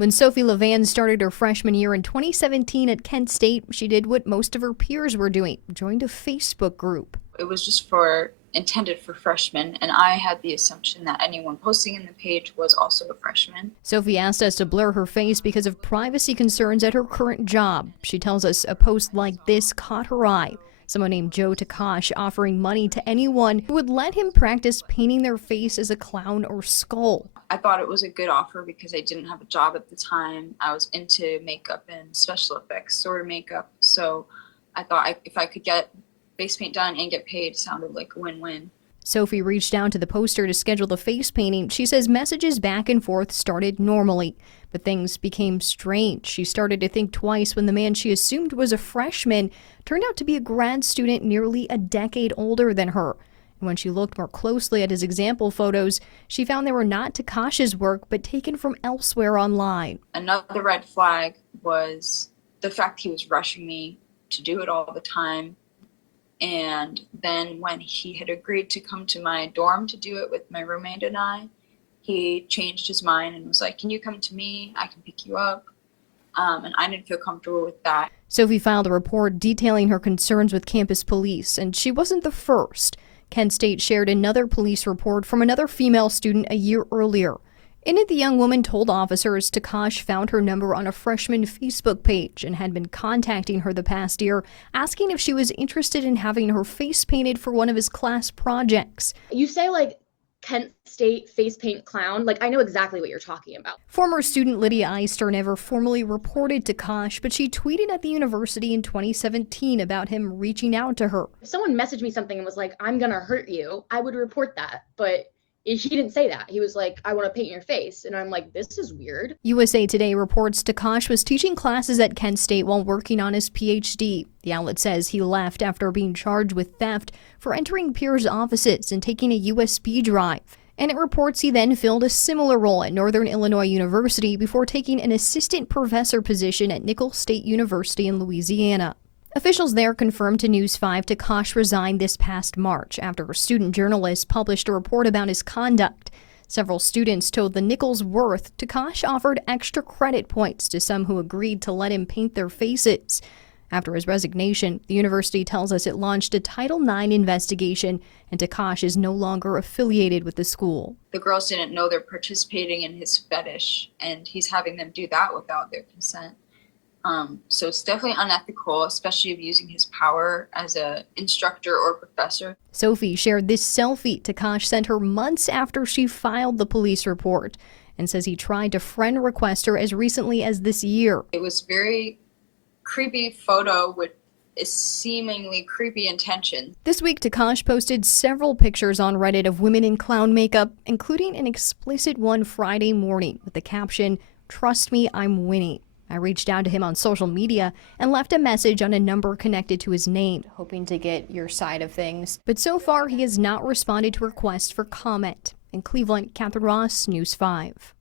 When Sophie Levan started her freshman year in 2017 at Kent State, she did what most of her peers were doing, joined a Facebook group. It was just intended for freshmen, and I had the assumption that anyone posting in the page was also a freshman. Sophie asked us to blur her face because of privacy concerns at her current job. She tells us a post like this caught her eye. Someone named Joe Takash offering money to anyone who would let him practice painting their face as a clown or skull. I thought it was a good offer because I didn't have a job at the time. I was into makeup and special effects, sort of makeup. So I thought if I could get face paint done and get paid, sounded like a win-win. Sophie reached out to the poster to schedule the face painting. She says messages back and forth started normally, but things became strange. She started to think twice when the man she assumed was a freshman turned out to be a grad student nearly a decade older than her. And when she looked more closely at his example photos, she found they were not Takash's work, but taken from elsewhere online. Another red flag was the fact he was rushing me to do it all the time. And then when he had agreed to come to my dorm to do it with my roommate and I, he changed his mind and was like, "Can you come to me? I can pick you up." And I didn't feel comfortable with that. Sophie filed a report detailing her concerns with campus police, and she wasn't the first. Kent State shared another police report from another female student a year earlier. In it, the young woman told officers Takash found her number on a freshman Facebook page and had been contacting her the past year, asking if she was interested in having her face painted for one of his class projects. You say, like, Kent State face paint clown, like, I know exactly what you're talking about. Former student Lydia Eister never formally reported Takash, but she tweeted at the university in 2017 about him reaching out to her. If someone messaged me something and was like, "I'm gonna hurt you," I would report that, but he didn't say that. He was like, "I want to paint your face." And I'm like, this is weird. USA Today reports Takash was teaching classes at Kent State while working on his PhD. The outlet says he left after being charged with theft for entering peers' offices and taking a USB drive. And it reports he then filled a similar role at Northern Illinois University before taking an assistant professor position at Nicholls State University in Louisiana. Officials there confirmed to News 5 Takash resigned this past March after a student journalist published a report about his conduct. Several students told the Nicholls Worth Takash offered extra credit points to some who agreed to let him paint their faces. After his resignation, the university tells us it launched a Title IX investigation, and Takash is no longer affiliated with the school. The girls didn't know they're participating in his fetish, and he's having them do that without their consent. So it's definitely unethical, especially of using his power as an instructor or professor. Sophie shared this selfie Takash sent her months after she filed the police report and says he tried to friend request her as recently as this year. It was very creepy photo with a seemingly creepy intention. This week, Takash posted several pictures on Reddit of women in clown makeup, including an explicit one Friday morning with the caption, "Trust me, I'm winning." I reached out to him on social media and left a message on a number connected to his name, hoping to get your side of things. But so far, he has not responded to requests for comment. In Cleveland, Catherine Ross, News 5.